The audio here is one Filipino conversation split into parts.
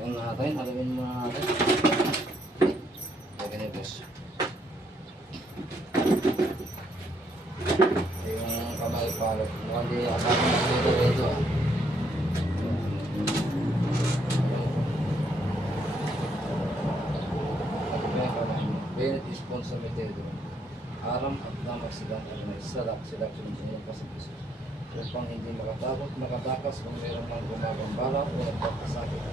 Yung natin, alamin mo natin. Lagyan yung guys. Yung kamay palot. Mukhang di akala na dito ah. Benit is sa metero. Aram at namak silang aramay. Salak sila sinusunod pa sa piso. Upang hindi makatakot, makatakas kung mayroong mang gumagambala o nagpapasakit.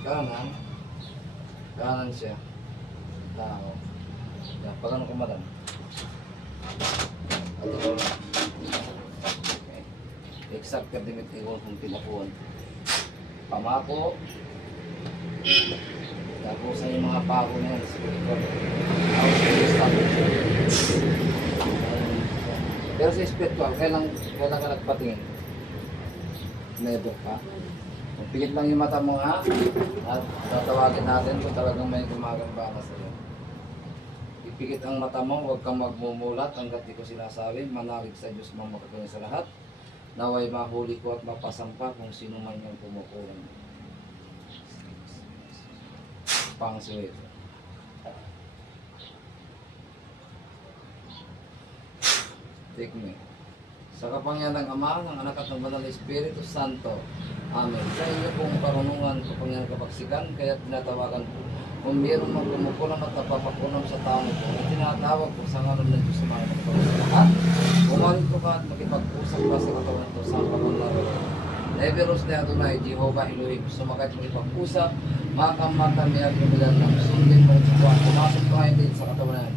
Kanan. Kanan siya. Tao. Yan, pagano kumalan. At ito na. Okay. Exact kadimit ikon kung tinapuan. Pamako. Tapos sa yung mga pako na yan, spiritual. Pero sa spiritual, kailan ka nagpatingin? Never pa. Pigit lang yung mata mo ha, at tatawagin natin kung talagang may gumagambala sa iyo. Ipigit ang mata mo, huwag kang magmumulat hanggat di ko sinasabi, manalig sa Diyos mang makakanya sa lahat. Naway mahuli ko at mapasampa kung sino man yung pumukulan. Pangsuit. Take me. Sa kapangyarihan ng Ama, ng Anak at ng Banal na Espiritu Santo. Amen. Sa inyo pong karunungan, kapangyarihan kapagsikan, kaya tinatawagan po. Kung mayroon mang kumukulam at napapakunam sa taong ito, at tinatawag po sa ngalan ng Diyos sa mga nagkaroon sa lahat, bumalit ko ka at makipag-usap ka sa katawan ito sa kapangyarihan. Neveros na Adonai, Jehovah Elohim, sumakit makipag-usap, makamata miyag lumilan ng sundin mo sa kuwan. Pumasok ko ngayon din sa katawan na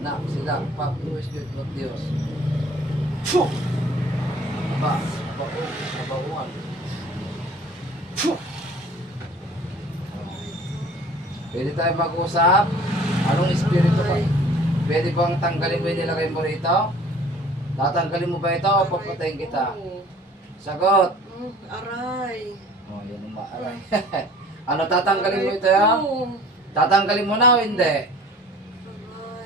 na sila, Pag-Luis Espiritu ng Diyos. Nabauan. Pwede tayo mag-usap. Anong espiritu pa? Pwede bang tanggalin mo yung nilagay mo rito? Tatanggalin mo ba ito o papatayin kita? Sagot! Aray! Oh, yan ang maaray. Ano, tatanggalin mo ito yan? Tatanggalin mo na o hindi?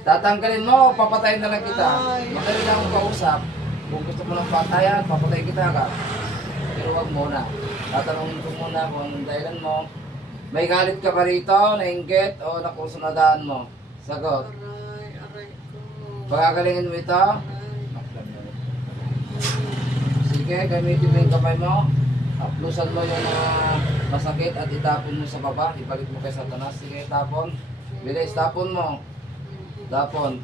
Tatanggalin mo o papatayin na lang kita? Madali lang akong kausap. Kung gusto mo ng patayan, papatayin kita ka. Pero wag muna. Tatanungin ko muna kung anong dahilan mo. May galit ka ba rito? Nainggit? O nakusunadaan mo? Sagot. Aray ko. Pagagalingin mo ito? Sige, gamitin mo yung kamay mo. Aplusan mo yung masakit at itapon mo sa baba. Ibalik mo kay Satanas. Sige, tapon. Bilis, tapon mo. Tapon.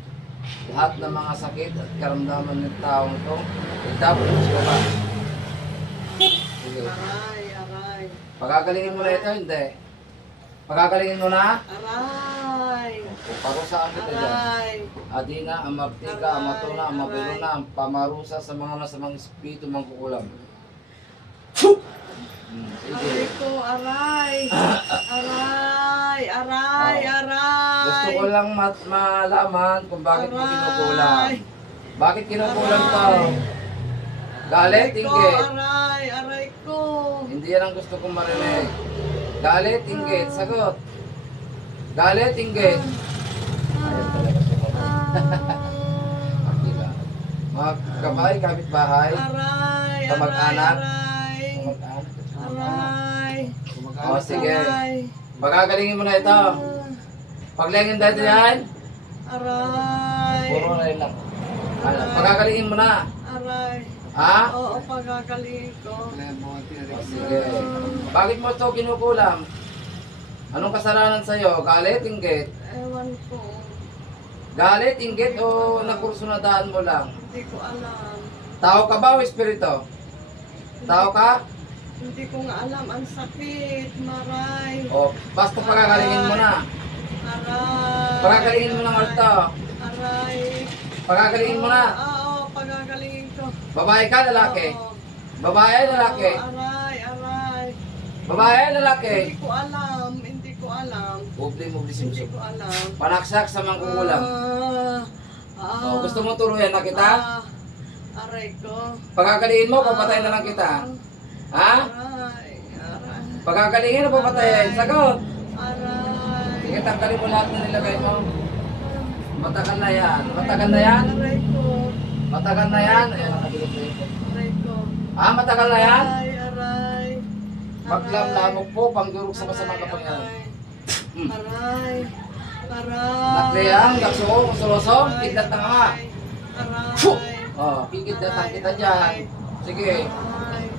Lahat ng mga sakit at karamdaman ng taong ito, itapon mo sa baba. Sige. Aray. Pagagalingin mo na ito, hindi. Pagagalingin mo na. Aray. Parusaan kita dyan. Aray. Adina, Amartika, Amatuna, Amabeluna, ang pamarusa sa mga masamang espiritu mangkukulam. Aray ko, aray. Aray. Gusto ko lang malaman kung bakit mo Aray. kinukulam. Bakit kinukulam to? Galit, inggit. Aray ko. Hindi yan ang gusto kong marinig. Galit, inggit. Sagot. Galit, inggit. Ayaw talaga siya. Akila. Mga kabay, kapitbahay. Aray. Kamag-anak. Aray. Kamag-anak. Aray. O, sige. Aray. Pagagalingin mo na ito. Paglingin dito yan. Aray. Puro na lang. Pagagalingin mo na. Aray. Ha? Oo, pagagaling ko. O, sige. Bakit mo ito kinukulam? Anong kasalanan sa'yo? Galit, inggit? Ewan ko. Galit, inggit o nakursunadaan mo lang? Hindi ko alam. Tao ka ba o espiritu? Tao ka? Hindi ko nga alam. Ang sakit. Maray. O, basta pagagalingin mo na. Aray. Pagagalingin mo ng alto. Aray. Pagagalingin mo na. Oo, pagagalingin ko. Babae ka, lalaki? Oo. Babae, lalaki? Oo, aray. Babae, lalaki? Hindi ko alam. Hindi ko alam. Ubli mo, Hindi bisimsip. ko alam. Panaksak sa mangkukulam. O, gusto mo turuyan na kita? Aray ko. Pagagalingin mo, papatayin na lang kita. Ha? Aray. Pagagalingin o papatayin? Sagot! Aray. Sige, tanggalin mo lahat na nilagay mo. Matagal na yan. Matagal na yan? Aray ko. Matagal na yan. Ayan, nakabilog na yun. Aray ko. Ah, matagal na yan? Aray. Maglamlamog po, pangdurog sa masamang kapangyarihan. Aray. Aray. Nakleyang, lakso, kusulosong, kidlat na nga. Aray. Fuh! Oh, kikidlatan kita dyan. Sige.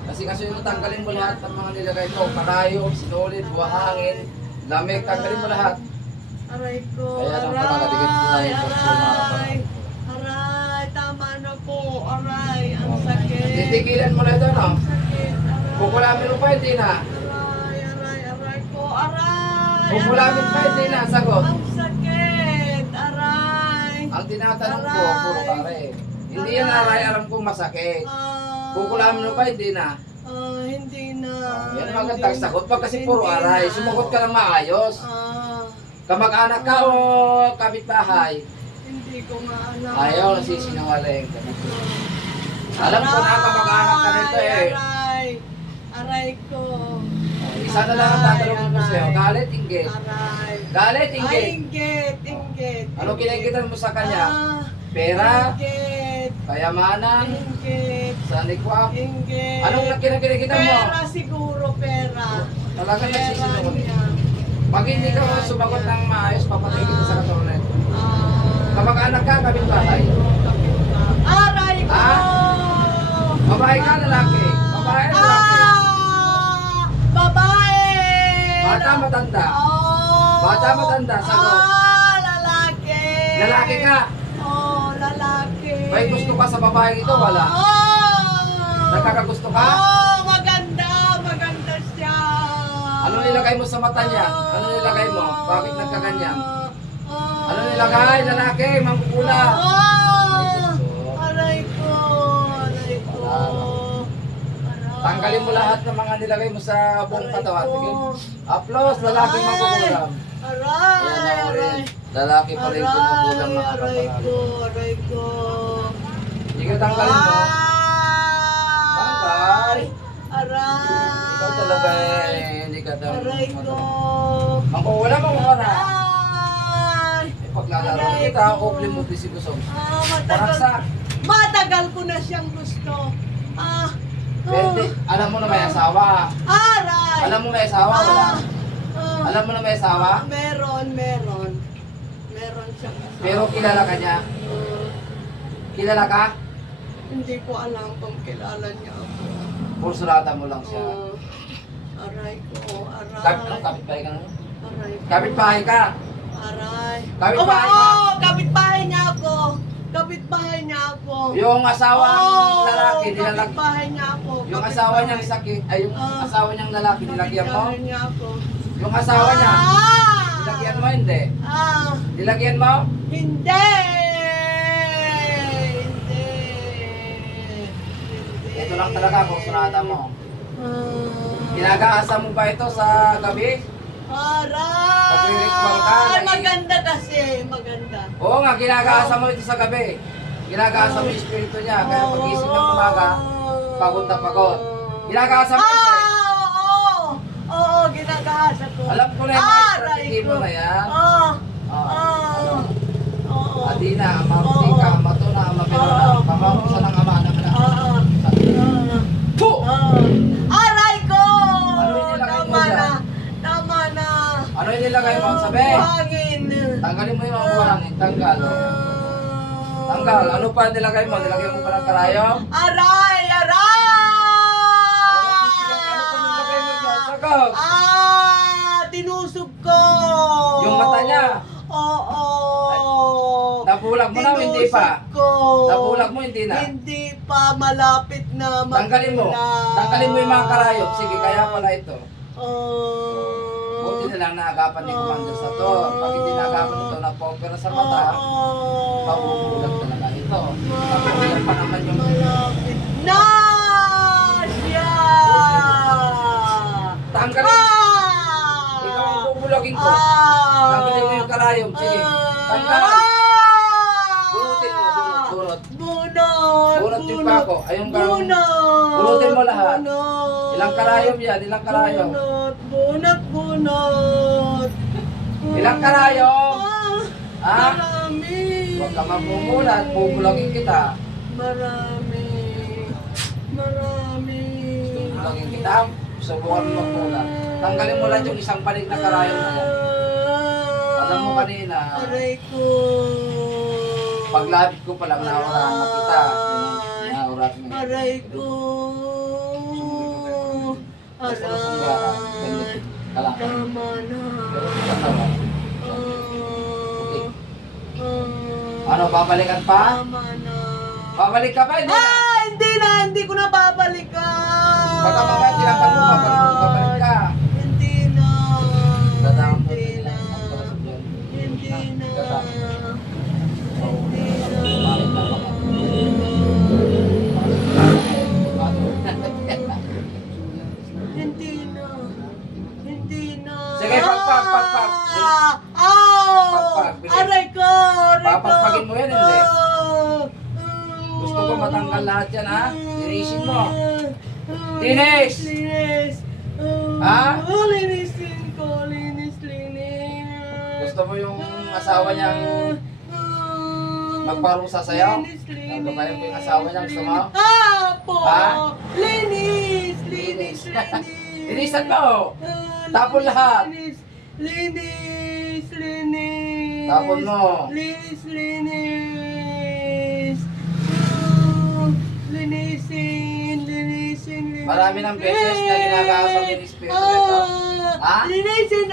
Kasi yung tanggalin mo lahat ng mga nilagay mo. Karayo, sinulid, buhangin, lamig, tanggalin mo lahat. Aray ko. Kaya lang pala, Aray. natigit ko na yung Aray. Aray. Tama na po. Aray. Ang sakit. Titigilan mo na ito, no? Ang sakit. Aray. Kukulamin mo pa, hindi na. Aray. Aray. Aray ko. Aray. Kukulamin pa, hindi na. Sagot. Ang sakit. Aray. Ang tinatanong ko, puro pare. Hindi yan aray, alam kong masakit. Kukulamin mo pa, hindi na. Hindi na. Yan ang magandang sagot. Wag kasi puro aray. Sumagot ka lang maayos. Kamag-anak ka o kapitbahay? Hindi ko maalam. Ayaw, nasisinungaling. Alam ko na kamag-anak ka nito eh. Aray. Aray ko. Isa na lang ang tatanungin ko sa'yo. Galit, inggit. Aray. Galit, Ay, inggit. inggit. Inggit. Ano kinagitan mo sa kanya? Ah, Pera, Inggit. kayamanan, Inggit. sanikwa. Inggit. Anong kinagitan mo? Pera siguro, pera. Talaga Pera nagsisinungaling. niya. Pag hindi ka sumagot ng maayos, papatay kita sa katawan na ito. Ah, Kamag-anak ka, kapitbahay. Aray ko! Babae ka, lalaki. Babae, lalaki. Babae! Bata, matanda. Oh! Bata, matanda, sagot. Lalaki! Lalaki ka. Oh, lalaki. May gusto ka sa babae ito, wala. Nagkakagusto ka? Oh, maganda. Maganda siya. Ano nilagay mo sa mata niya? Ano nilagay mo? Bakit nagkaganyan? Ano nilagay? Lalaki, mangkukula. Aray ko. Aray ko. Aray. Tanggalin mo lahat ng mga nilagay mo sa buong Aray katawan. ko. Sige. Aplos, lalaki mangkukulam. Aray. Ayan ako Aray. rin. Lalaki pa rin kumukulam mga Aray kapatid. ko. Aray ko. Sige, tanggalin mo. Tanggal. Aray. Ikaw talaga eh. Hindi ka daw. Aray ko. Mangkukulam mo wala. Ay. Paglalaro Aray kita, ko. upli mo bisibusog. Matagal. Paraksak. Matagal ko na siyang gusto. Pwede. Alam mo na may asawa. Aray. Alam mo may asawa, wala. Alam mo na may asawa, Meron. Meron siyang asawa. pero kilala ka niya. Kilala ka? Hindi ko alam kung kilala niya ako. Pursurata mo lang siya. Aray ko. Aray. Kapitbahay ka na? Aray ko. Kapitbahay ka. Aray. Kapitbahay Oo, ka. kapitbahay niya ako. Kapitbahay niya ako. Yung asawa ng lalaki, nilalag... kapitbahay niya ako. Yung asawa niyang sakit, ay yung asawa niyang lalaki, nilagyan mo? Kapitbahay niya ako. Yung asawa niya, nilagyan mo, hindi? Nilagyan mo? Hindi! Hindi! Ito lang talaga, pursurata mo. Ah. Ginagaasa mo ba ito sa gabi? Pag-ritual ka, Aray! naging- Maganda kasi, maganda. Oo nga, ginagaasa mo ito sa gabi. Ginagaasa mo yung espiritu niya, kaya pag-isip ng umaga, pagod na pagod. Ginagaasa mo ito eh. Oo, ginagahasa ko. Alam ko na yung mga strategy mo na yan. Ano? Adina, amamutika, matuna, amapirona, pamamusa ng ama ng anak. Puh! Aray ko! Ano yung nilagay mo Tama dyan? na. Tama na. Ano yung nilagay mo? Sabi! Buhangin. Tanggalin mo yung mga buhangin. Tanggal. Tanggal. Ano pa nilagay mo? Nilagay mo pa ng karayom? Aray! Aray! Ano pa nilagay mo dyan? Sagot! Tinusog ko! Yung mata niya? Oo! Nabulag mo na o hindi pa? Tinusog ko! Nabulag mo hindi na? Hindi pa, malapit na Tanggalin mo. Tanggalin mo yung mga karayom. Sige, kaya pala ito. Buti na lang naagapan ni Commander sa to. Pag hindi naagapan ito, napopera sa mata, mabubulag talaga ito. Nabubulag pa naman yung... Malapit na siya! Tanggalin! Ikaw ang bubulagin ko. Tanggalin mo yung karayom. Sige, tanggal. Bunutin mo, bunot. Bunot! Bunot yung pako. Ayun ka. Bunot! Bunutin mo lahat. Bunot! Ilang karayom yan? Ilang karayom? Bunot! Bunot! Ilang karayom? Ah? Marami! Huwag ka mamumulat. Bubulagin kita. Marami! Marami! makitam, subukan mo magmulat. Tanggalin mo lang yung isang panig na karayom na yan. Alam mo kanina, Aray ko. paglapit ko palang naurahan na kita. Naurahan mo. Aray ko. Aray. Kalang. Tama na. Tama. Ano, babalikan pa? Tama na. Babalik ka pa? Hindi na. Ah, hindi na. Hindi ko na babalikan. Baka mamaya tinapan mo, babalik ka. Hindi na. Dadaan mo. Hindi na. Hindi na. Hindi na. Hindi na. Sige, pagpag. Pagpag, bilis. Aray ko. Aray ko. Papagpagin mo yan, hindi? Ah. Gusto ko matanggal lahat yan, ha? Linisin mo. Linis! Linis. Ha? Linisin ko. Linis. Gusto mo yung asawa niyang magparusa sa'yo? Ano ba yung asawa niya? Gusto mo? Apo! Ha? Linis! Linisan mo! Tapon lahat! Linis! Tapon mo! Linis! Linisin! Marami ng beses na ginagawa ng Espiritu nito. Ha? Linisin!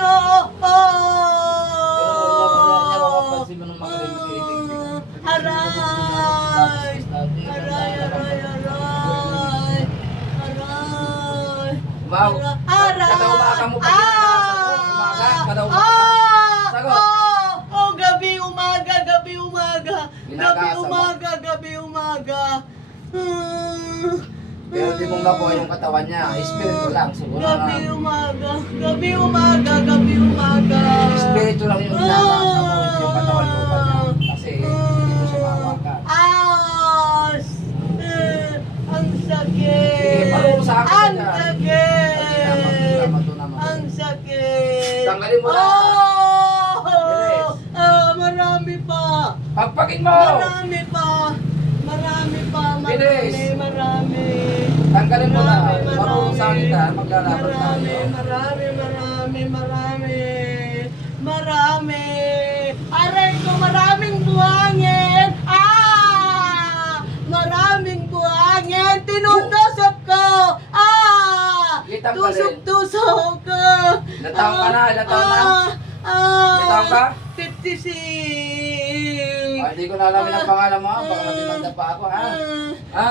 Mapapansin mo nung mga rin-rin-rin. Aray! Wow! Kada umaga mo pa ginagawa. Umaga? Kada umaga? Sagot! Oh, gabi umaga. Ginagasa mo. Pero di mong gawa yung katawan niya. Espiritu lang. Siguro na. Gabi umaga. Espiritu lang yung ginagasa mo. Yung katawan mo pa niya. Kasi hindi mo siya mahawakan. Ang sakit. Sige, parusa ka Ang dyan. sakit. Tama. Ang sakit. Tanggalin mo na. Bilis. Marami pa. Pagpagin mo! Marami pa. Bilis. Marami. Tanggalin mo na. Marami. Parusa kita. Maglalaban tayo. Marami. Aray ko, maraming buhangin. Maraming buhangin. Tinutusok ko. Kitang ka rin. Tusok ko. Ilang taon ka na? Ilang taon na? Ilang taon ka? 56. Hindi ko na alamin ang pangalan mo. Baka matimanda pa ako, ha? Ha?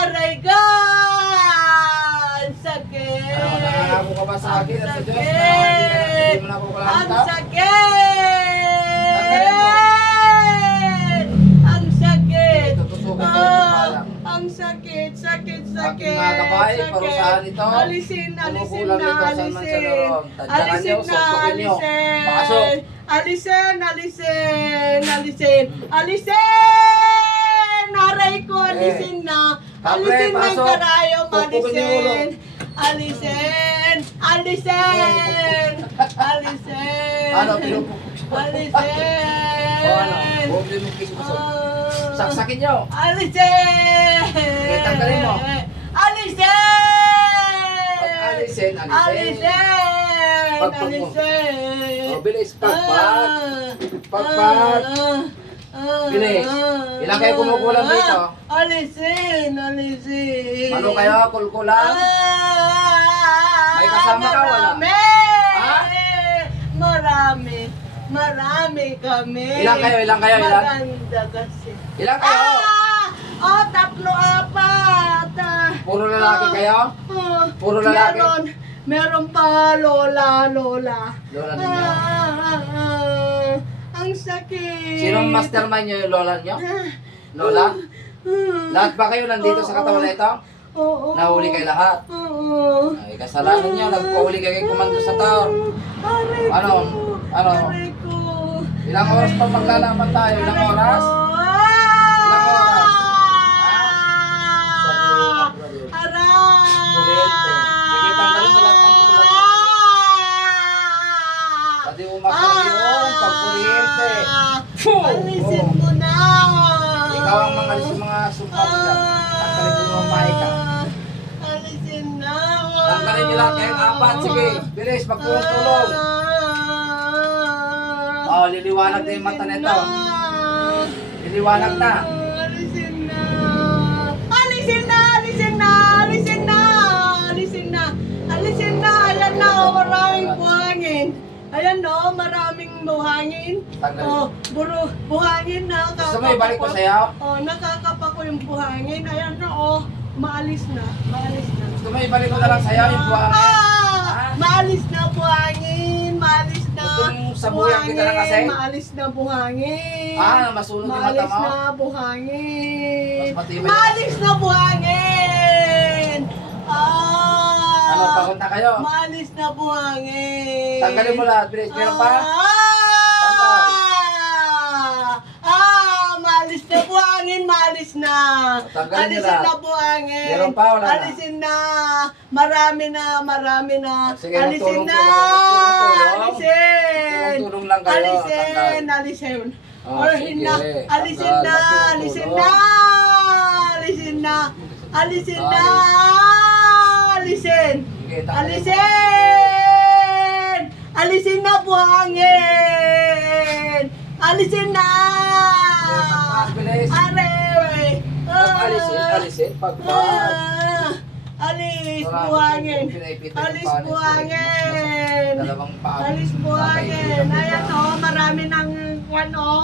Aray ko! Ang sakit! Ano, nangangako ka ba sa akin at sa Diyos na sakit! hindi mo na Ang kukulanta? sakit! Tanggalin mo. Ang sakit! Tutusukin ko yung palang. Ang sakit! Aking mga kabay, parusahan ito. Alisin Kumukulam na, ito, saan man siya naroon. Tadyakan alisin niyo, na, suntukin niyo. Pasok. Alisin! Aray ko, alisin na. Kapre, Alisin na yung pasok. karayom, Pupugin niyo yung ulo. alisin. Ano, pinupuk? Alisin! O ano, huwag din mong kiskusok. Saksakin niyo. Alisin! Sige, tanggalin mo. Alisin! Pag-alisin, alisin. Alisin! Pagpag mo. Alisin! O, bilis, pagpag. Pagpag. Bilis. Ilan kayo kumukulang dito? Alisin! Ano kayo, kulkulang? May kasama ka, wala? Marami kami. Ilan kayo? Maganda kasi. Ilan kayo? Tatlo, apat. Puro lalaki kayo? Puro lalaki? Meron pa lola. Lola ninyo? Ang sakit. Sinong mastermind nyo yung lola nyo? Lola? Lahat ba kayo nandito sa katawan na ito? Oo. Nahuli kayo lahat? Oo. Ay, kasalanan nyo. Nagpahuli kayo kay Komando sa Taor. Aray ko. Ano? Aray ko. Ilang oras pa maglalaban tayo? Ilang oras? Ilang oras? Sabi mo, brother. Kuryente. Sige, tanggalin mo lahat ng kuryente. Pwede umakal yun. Pag-kuryente. Alisin mo na. Ikaw ang mga alis yung mga sumpa mo dyan. Tanggalin mo yung mic ka. Alisin na. niyo lahat kayong apat. Sige, bilis, magtulong-tulong. Oh, liliwanag na yung mata nito. Liliwanag na. Alisin na. Alisin na, alisin na, alisin na, alisin na. Alisin na, ayan na, oh, maraming buhangin. Ayan no, maraming buhangin. Oh, buhangin na. Gusto mo ibalik ko sa'yo? Oh, nakakapa ko yung buhangin. Ayan na, oh, maalis na, maalis na. Gusto mo ibalik ko na lang sa'yo yung buhangin? Maalis na buhangin, maalis na. Gusto mong sabuyan kita na kasi? Maalis na buhangin. Masunog yung mata Maalis mo? na buhangin. Mas matibay. Maalis na buhangin. Ano, pagod na kayo? Maalis na buhangin. Tanggalin mo lahat, bilis. Meron pa? Maalis na buhangin, maalis na. Tanggalin niyo Alisin lahat. na buhangin. Meron pa, wala na? Alisin na. Marami na, marami na. Sige, Alisin na. magtulong-tulong. Alisin. Tulong-tulong lang kayo. Alisin, alisin. Oh, Alisin na. sige. Alisin na, Tanggal, alisin magtulong-tulong. na. Alisin na. Alisin na. Alisin. Sige, tanggalin mo. Alisin! Alisin na buhangin! Alisin na! Bilis. Are! Pag alisin, pagpag. Alis Wala, buhangin! pinaipitan yung Alis panit. buhangin! Dalawang paa. Alis buhangin! Ayan o, marami ng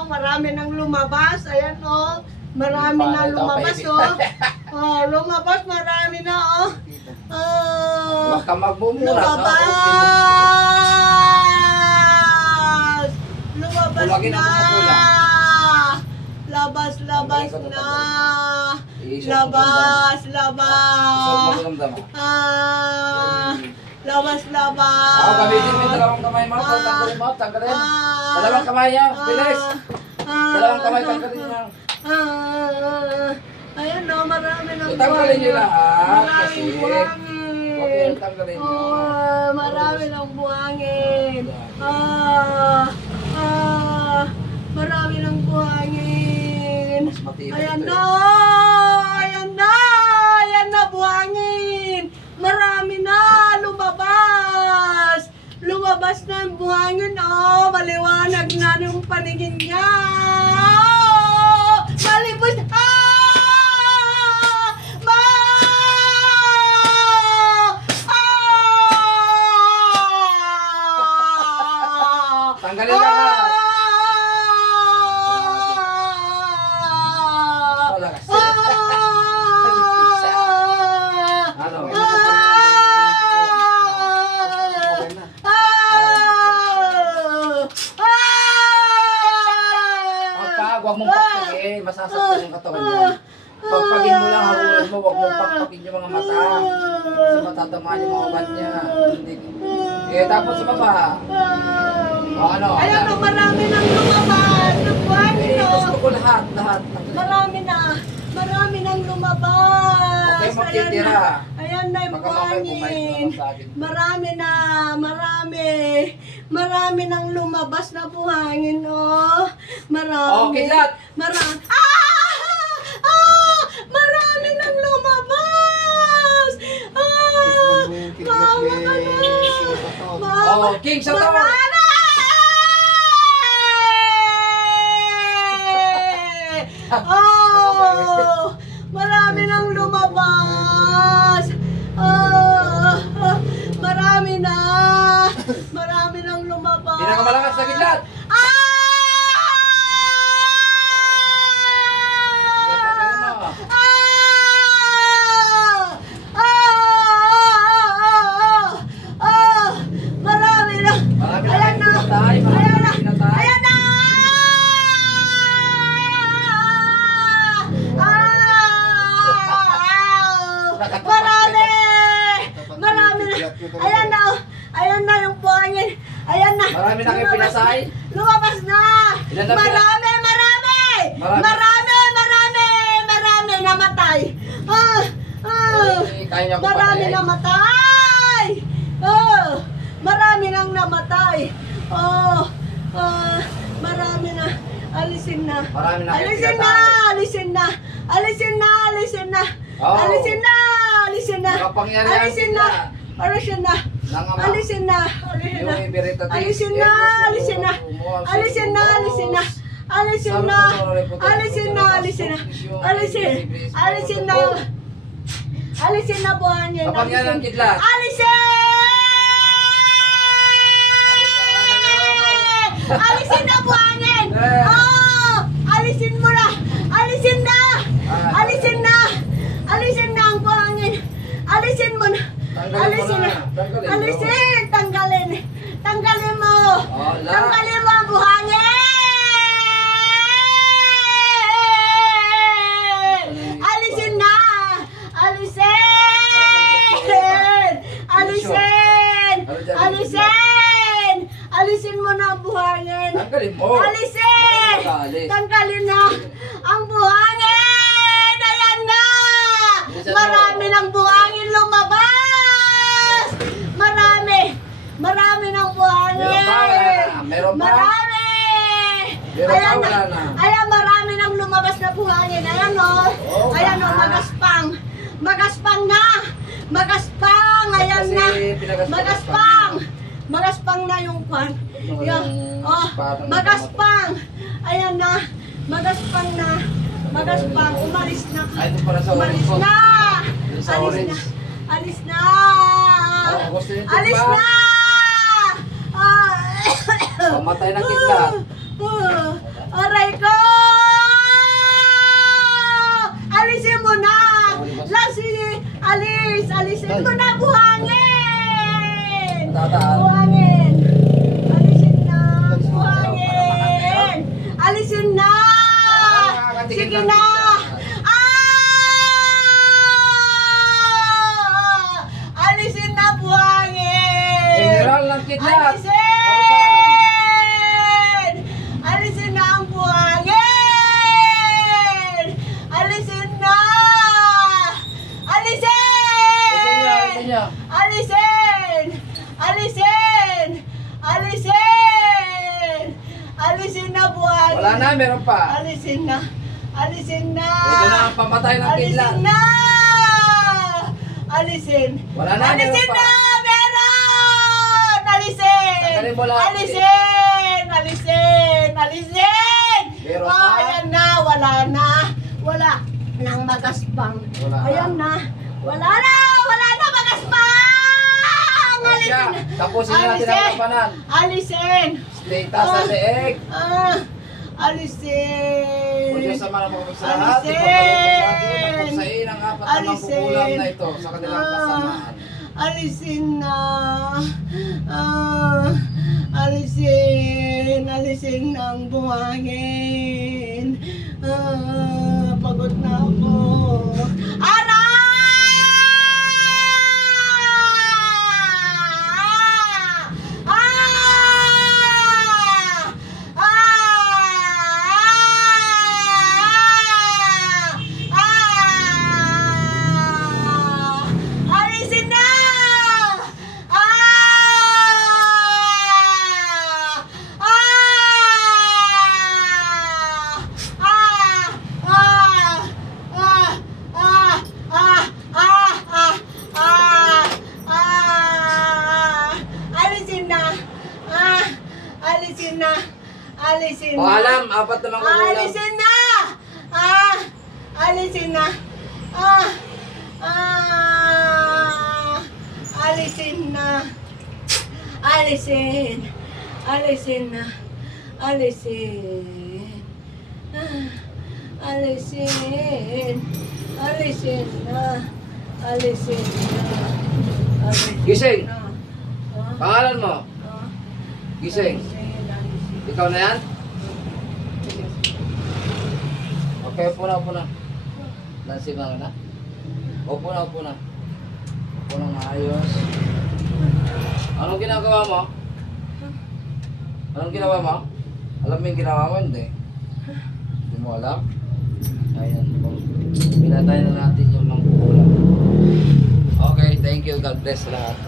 marami nang lumabas. Ayan o, marami nang lumabas o. Oh, lumabas, marami na o. Huwag ka magmumura. Lumabas! Lumabas Tulagin na! ang pula. Labas, labas Tanggalin ko na! Iisip mo Labas, Isang labas! magulamdam. Labas, labas! Ako, gamitin mo yung dalawang kamay mo. Tanggalin mo, tanggalin. Dalawang kamay niya, bilis. Dalawang kamay, tanggalin niya. Ayan no, marami ng Tanggalin niyo lahat. Kasi, Maraming buhangin. huwag yung tanggalin niyo. Marami ng buhangin. Marami ng buhangin. Mas matibay Ayan ito na! Ayan na! Ayan na buhangin! Marami na! Lumabas! Lumabas na ang buhangin. Oh, maliwanag na yung paningin niya. Oh, malibos! Tanggalin lahat. Wala kasi. Ano? Pagpag, huwag mong pakpagin. Masasaktan yung katawan niya. Pagpagin mo lang, haluin mo. Huwag mong pakpagin yung mga mata. Kasi matatamaan yung mga ugat niya. Tapos sa baba. O ano? Ayan o, marami nang lumabas. Ang buhangin o. Gusto ko lahat. Marami nang lumabas. Okay, magtitira. Ayan na yung Baka mamaya buhangin. kumain ka sa akin. Marami nang lumabas na buhangin, oh. Marami. Oh, kidlat. Marami nang lumabas. Maawa ka na. Oh, King, sa tawa. Marami nang lumabas. Marami nang lumabas. Pinakamalakas na kidlat. Marami na. Marami na Ayan na. pinatay. Marami na pinatay. Ayan na. Marami na. Ayan na. Ayan na yung buhangin. Ayan na. Marami na kayo Lumabas pinasay. Lumabas na. Ilan na Marami. Namatay. Kaya niya ako Marami patayin. namatay. Marami nang namatay. Marami na. Alisin na. Marami na kayo Alisin na. pinatay. Alisin na. Alisin na. Alisin na. Oh. Alisin na. Alisin na. Makapangyarihan Alisin na. sila. Alisin na. Nang ama. Alisin na. Alisin na. Yung ibirita di- Alisin na. Alisin na. Alisin na. Alisin na. Alisin na. Alisin na. Alisin na. Alisin. Alisin na. Alisin na buhangin. Kapag yan ang kidlat. Alisin na buhangin. Oh, alisin mo na. Alisin na. Alisin na. Alisin na ang buhangin. Alisin mo na. Alisin na. Alisin. Tanggalin. Tanggalin mo. Tanggalin mo ang buhangin. Alisin na. Alisin. Alisin. Alisin. Alisin mo na ang buhangin. Tanggalin mo. Alisin. Tanggalin na ang buhangin. Ayan na. Marami ng buhangin lumabas. Marami. Marami ng buhangin. Meron pa? Marami. Meron pa, Ayan na. wala na. Ayan, marami ng lumabas na buhangin. Ayan o. Oh, Ayan o, baka. magaspang. Magaspang na. Magaspang. Ayan Kasi na. pinagaspas Magaspang. Magaspang na yung kwan. Yung Yan. Oh, parang magaspang. Ayan na. Magaspang na. Magaspang. Umalis na. Ay, ito para sa Umalis orange ko. na. Yung sa Alis orange. na. Alis na. Oh, gusto niyo Alis ba? na. Ah. Pamatay ng kidlat. Aray ko! Alisin mo na! Alisin mo na buhangin! Tataan. Buhangin! Alisin na! Buhangin! Alisin na! Sige na! Alisin na buhangin! General ng kidlat. Alisin! Alisin na ang buhangin! Alisin na! Alisin niyo. Alisin! Alisin! Alisin! Alisin na buhangin! Wala na, meron pa. Alisin na! Alisin na! Ito na ang pamatay ng kidlat. Alisin na! Alisin! Wala na, Alisin meron pa. na! Meron! Alisin! Tanggalin mo lahat. Alisin! Alisin! Alisin! Meron Oh, pa. ayan na! Wala na! Wala nang magaspang. Wala na. Ayan na! Wala na! Wala na magaspang! Alisin Siya, na! tapusin na natin ang labanan. Alisin! Status sa leeg. Alisin! O Diyos sa mga magpagsalahat, Alisin! ipagpagsain ang apat na mangkukulam na ito sa kanilang kasamaan. Alisin na. Alisin ang buhangin. Pagod na ako. Alisin na! Alisin na! Alisin na! Alisin O na! alam, apat na mangkukulam. Alisin na! Alisin na! Alisin na! Alisin! Alisin na! Alisin! Alisin! Alisin na! Alisin na! Alisin Gising. na! Pangalan mo? Gising. Ikaw na yan? Okay, upo na. Nansi na na. Upo na. Upo na maayos. Anong ginagawa mo? Anong ginawa mo? Alam mo yung ginawa mo? Hindi. Hindi mo alam? Ayan po. Pinatay na natin yung mangkukulam. Okay, thank you. God bless lahat.